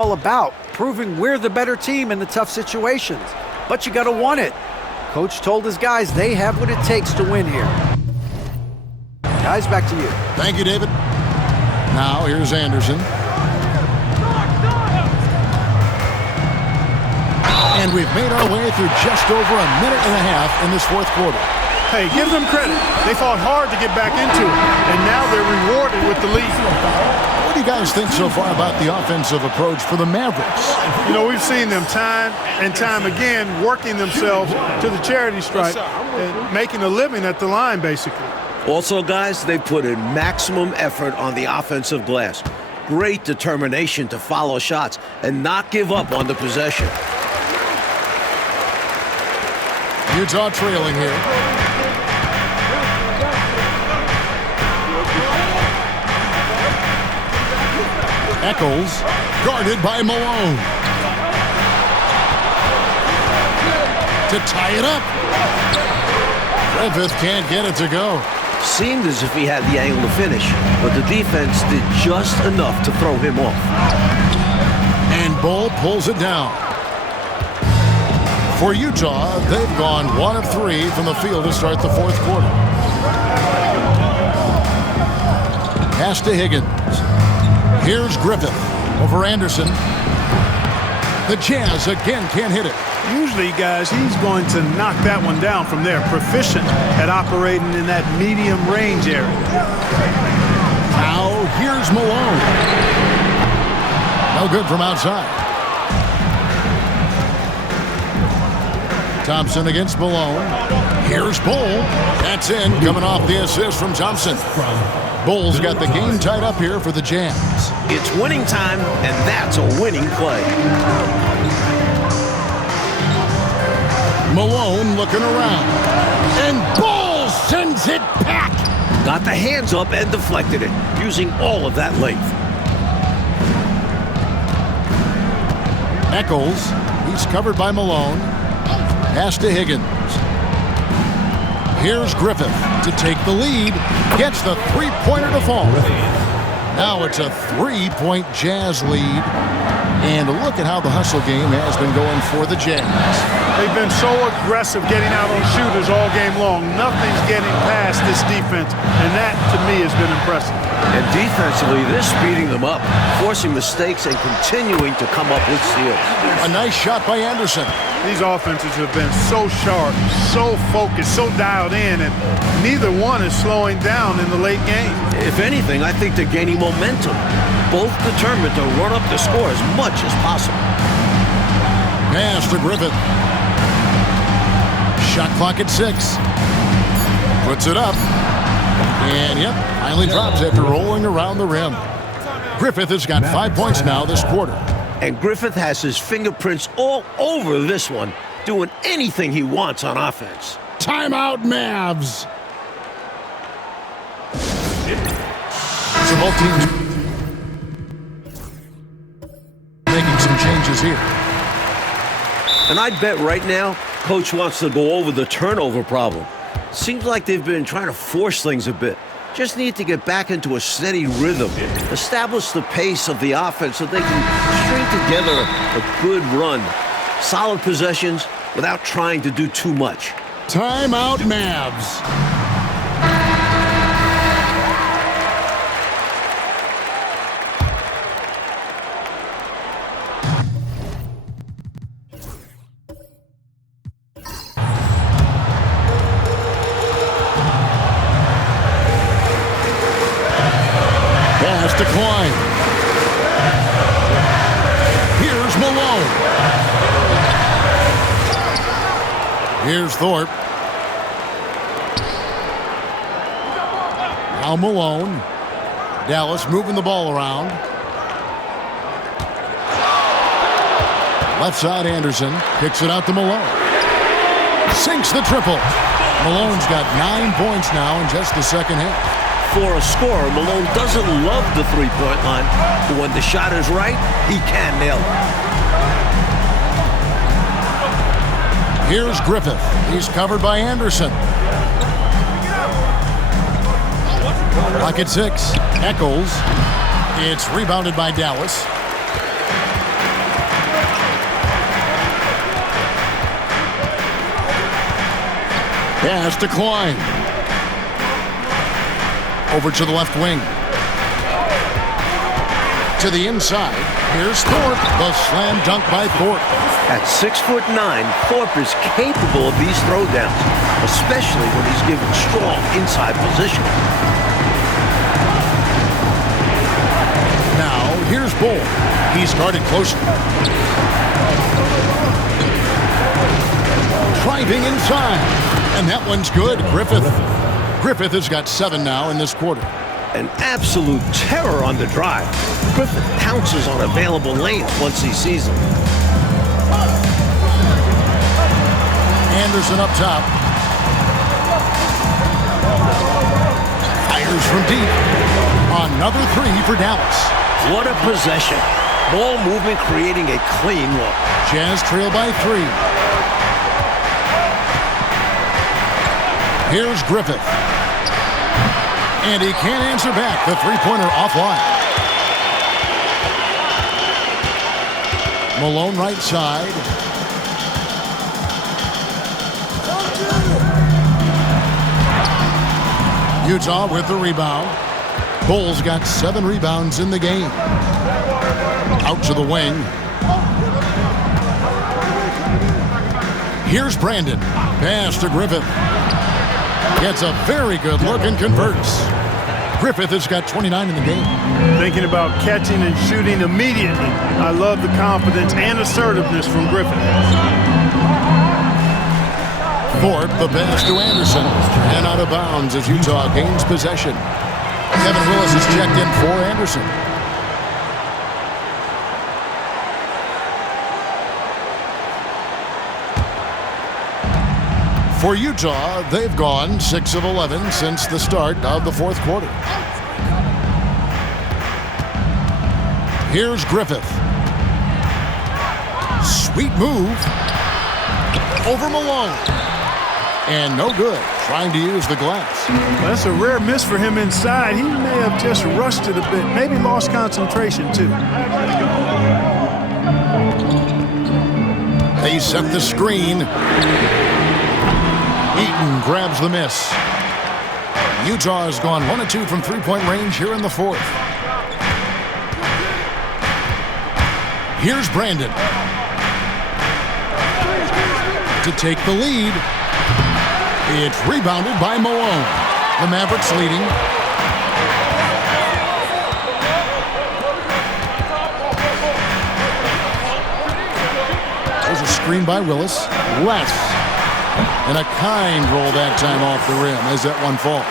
all about, proving we're the better team in the tough situations. But you got to want it. Coach told his guys they have what it takes to win here. Guys, back to you. Thank you, David. Now here's Anderson. And we've made our way through just over a minute and a half in this fourth quarter. Hey, give them credit. They fought hard to get back into it, and now they're rewarded with the lead. What do you guys think so far about the offensive approach for the Mavericks? You know, we've seen them time and time again working themselves to the charity stripe and making a living at the line, basically. Also, guys, they put in maximum effort on the offensive glass. Great determination to follow shots and not give up on the possession. Utah trailing here. Eccles, guarded by Malone. To tie it up. Griffith can't get it to go. Seemed as if he had the angle to finish, but the defense did just enough to throw him off. And Bull pulls it down. For Utah, they've gone 1 of 3 from the field to start the fourth quarter. Pass to Higgins. Here's Griffith over Anderson. The Jazz again can't hit it. Usually, guys, he's going to knock that one down from there. Proficient at operating in that medium range area. Now, here's Malone. No good from outside. Thompson against Malone. Here's Bull. That's in, coming off the assist from Thompson. Bull's got the game tied up here for the Jazz. It's winning time, and that's a winning play. Malone looking around. And Bull sends it back. Got the hands up and deflected it, using all of that length. Eccles. He's covered by Malone. Pass to Higgins. Here's Griffith to take the lead. Gets the three-pointer to fall. Now it's a 3-point Jazz lead. And look at how the hustle game has been going for the Jazz. They've been so aggressive getting out on shooters all game long. Nothing's getting past this defense, and that, to me, has been impressive. And defensively, they're speeding them up, forcing mistakes and continuing to come up with steals. A nice shot by Anderson. These offenses have been so sharp, so focused, so dialed in, and neither one is slowing down in the late game. If anything, I think they're gaining momentum. Both determined to run up the score as much as possible. Pass to Griffith. Shot clock at 6. Puts it up. And, yep, finally drops after rolling around the rim. Griffith has got 5 points now this quarter. And Griffith has his fingerprints all over this one, doing anything he wants on offense. Timeout, Mavs. So both teams making some changes here. And I bet right now, Coach wants to go over the turnover problem. Seems like they've been trying to force things a bit. Just need to get back into a steady rhythm, establish the pace of the offense so they can string together a good run. Solid possessions without trying to do too much. Timeout, Mavs. Decline. Here's Malone. Here's Thorpe. Now Malone. Dallas moving the ball around. Left side Anderson. Kicks it out to Malone. Sinks the triple. Malone's got 9 points now in just the second half. For a scorer, Malone doesn't love the three-point line, but when the shot is right, he can nail it. Here's Griffith. He's covered by Anderson. Clock at 6. Eccles. It's rebounded by Dallas. Pass to Klein. Over to the left wing. To the inside. Here's Thorpe. The slam dunk by Thorpe. At 6'9", Thorpe is capable of these throwdowns, especially when he's given strong inside position. Now, here's Bull. He's guarded closer. Driving inside. And that one's good. Griffith has got 7 now in this quarter. An absolute terror on the drive. Griffith pounces on available lanes once he sees them. Anderson up top. Fires from deep. Another 3 for Dallas. What a possession. Ball movement creating a clean look. Jazz trail by 3. Here's Griffith. And he can't answer back. The three-pointer offline. Malone right side. Utah with the rebound. Bulls got 7 rebounds in the game. Out to the wing. Here's Brandon. Pass to Griffith. Gets a very good look and converts. Griffith has got 29 in the game. Thinking about catching and shooting immediately. I love the confidence and assertiveness from Griffith. Thorpe, the pass to Anderson. And out of bounds as Utah gains possession. Kevin Willis is checked in for Anderson. For Utah, they've gone 6 of 11 since the start of the fourth quarter. Here's Griffith. Sweet move. Over Malone. And no good. Trying to use the glass. That's a rare miss for him inside. He may have just rushed it a bit. Maybe lost concentration, too. They set the screen. Eaton grabs the miss. Utah has gone 1 of 2 from three-point range here in the fourth. Here's Brandon. To take the lead. It's rebounded by Malone. The Mavericks leading. There's a screen by Willis. Less. And a kind roll that time off the rim as that one falls.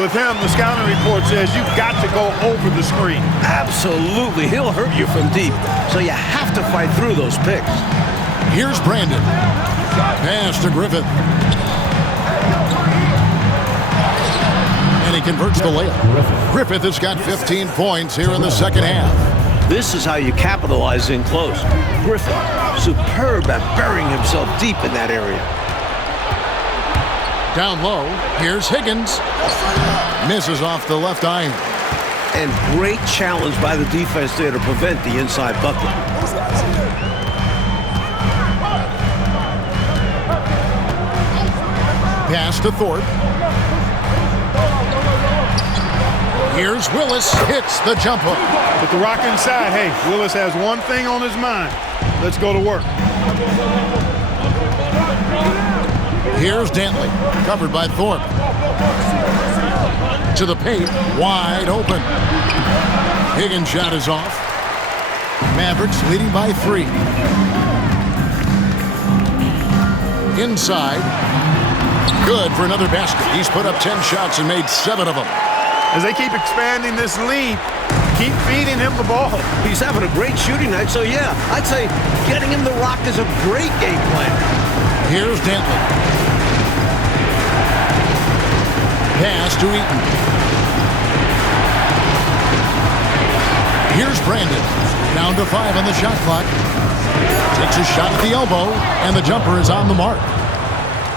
With him, the scouting report says you've got to go over the screen. Absolutely. He'll hurt you from deep, so you have to fight through those picks. Here's Brandon. Pass to Griffith. And he converts the layup. Griffith has got 15 points here in the second half. This is how you capitalize in close. Griffith, superb at burying himself deep in that area. Down low, here's Higgins. Misses off the left iron. And great challenge by the defense there to prevent the inside bucket. Pass to Thorpe. Here's Willis. Hits the jumper. With the rock inside, hey, Willis has one thing on his mind. Let's go to work. Here's Dantley, covered by Thorpe. To the paint, wide open. Higgins' shot is off. Mavericks leading by 3. Inside. Good for another basket. He's put up 10 shots and made 7 of them. As they keep expanding this lead, keep feeding him the ball. He's having a great shooting night, so yeah, I'd say getting him the rock is a great game plan. Here's Dantley. Pass to Eaton. Here's Brandon. Down to 5 on the shot clock. Takes a shot at the elbow, and the jumper is on the mark.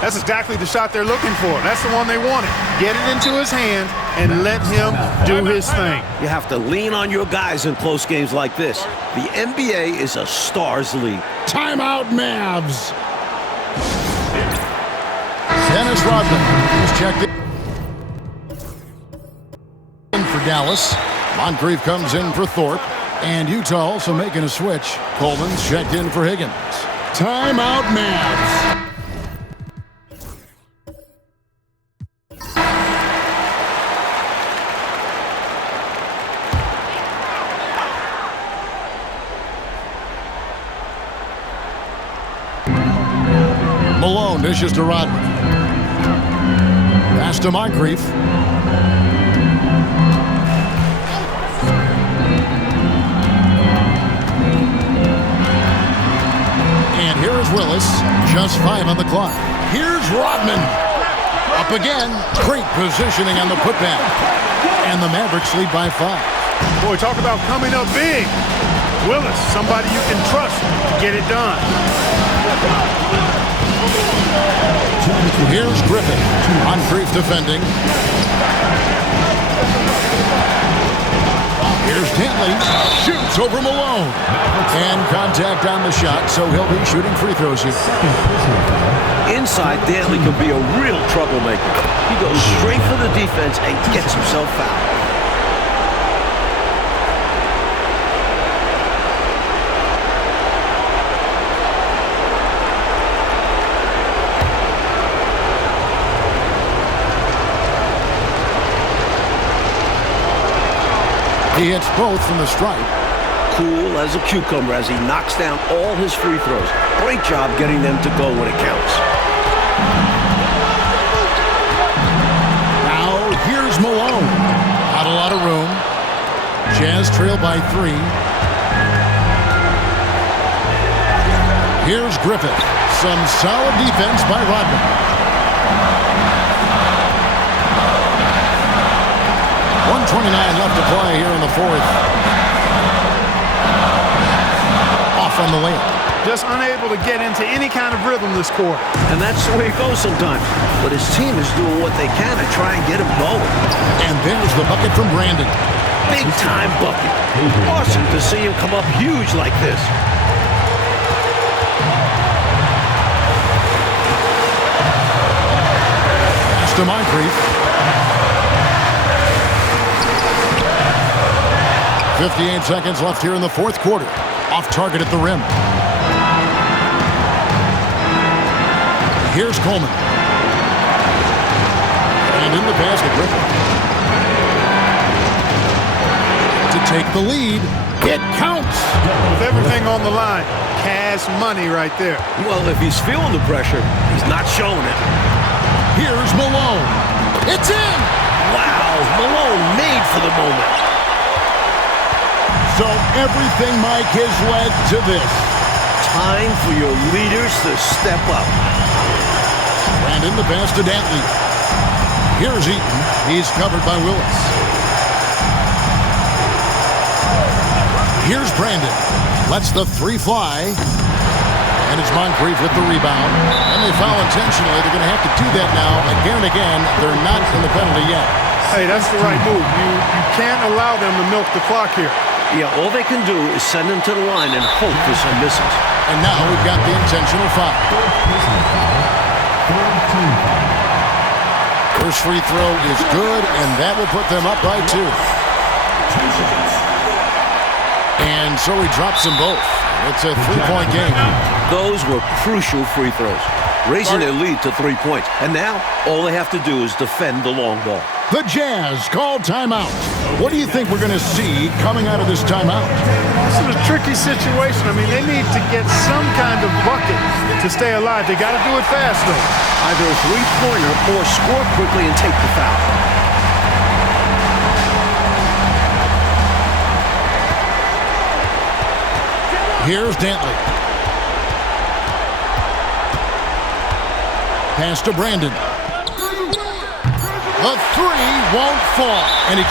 That's exactly the shot they're looking for. That's the one they wanted. Get it into his hand and let him do his thing. You have to lean on your guys in close games like this. The NBA is a stars league. Timeout, Mavs. Dennis Rodman. He's checked in for Dallas. Moncrief comes in for Thorpe. And Utah also making a switch. Coleman's checked in for Higgins. Timeout, Mavs. Malone dishes to Rodman. Pass to Moncrief. And here is Willis. Just 5 on the clock. Here's Rodman. Up again. Great positioning on the putback. And the Mavericks lead by 5. Boy, talk about coming up big. Willis, somebody you can trust to get it done. Here's Griffin. Moncrief defending. Here's Dantley. Shoots over Malone. And contact on the shot, so he'll be shooting free throws here. Inside, Dantley can be a real troublemaker. He goes straight for the defense and gets himself fouled. He hits both from the stripe. Cool as a cucumber as he knocks down all his free throws. Great job getting them to go when it counts. Now here's Malone. Not a lot of room. Jazz trail by 3. Here's Griffith. Some solid defense by Rodman. 1:29 left to play here in the 4th. Off on the layup. Just unable to get into any kind of rhythm this quarter. And that's the way it goes sometimes. But his team is doing what they can to try and get him going. And there's the bucket from Brandon. Big time bucket. Awesome to see him come up huge like this. Pass to Moncrief. 58 seconds left here in the 4th quarter. Off target at the rim. Here's Coleman. And in the basket, Griffin. To take the lead. It counts. With everything on the line, cash money right there. Well, if he's feeling the pressure, he's not showing it. Here's Malone. It's in. Wow, Malone made for the moment. So everything, Mike, has led to this. Time for your leaders to step up. Brandon the pass to Dantley. Here's Eaton. He's covered by Willis. Here's Brandon. Lets the 3 fly. And it's Moncrief with the rebound. And they foul intentionally. They're going to have to do that now again and again. They're not in the penalty yet. Hey, that's the right move. You can't allow them to milk the clock here. Yeah, all they can do is send him to the line and hope for some misses. And now we've got the intentional foul. First free throw is good, and that will put them up by 2. And so he drops them both. It's a 3-point game. Those were crucial free throws, raising their lead to 3 points. And now all they have to do is defend the long ball. The Jazz call timeout. What do you think we're going to see coming out of this timeout? This is a tricky situation. I mean, they need to get some kind of bucket to stay alive. They got to do it fast, though. Either a three-pointer or score quickly and take the foul. Here's Dantley. Pass to Brandon. The 3 won't fall. And he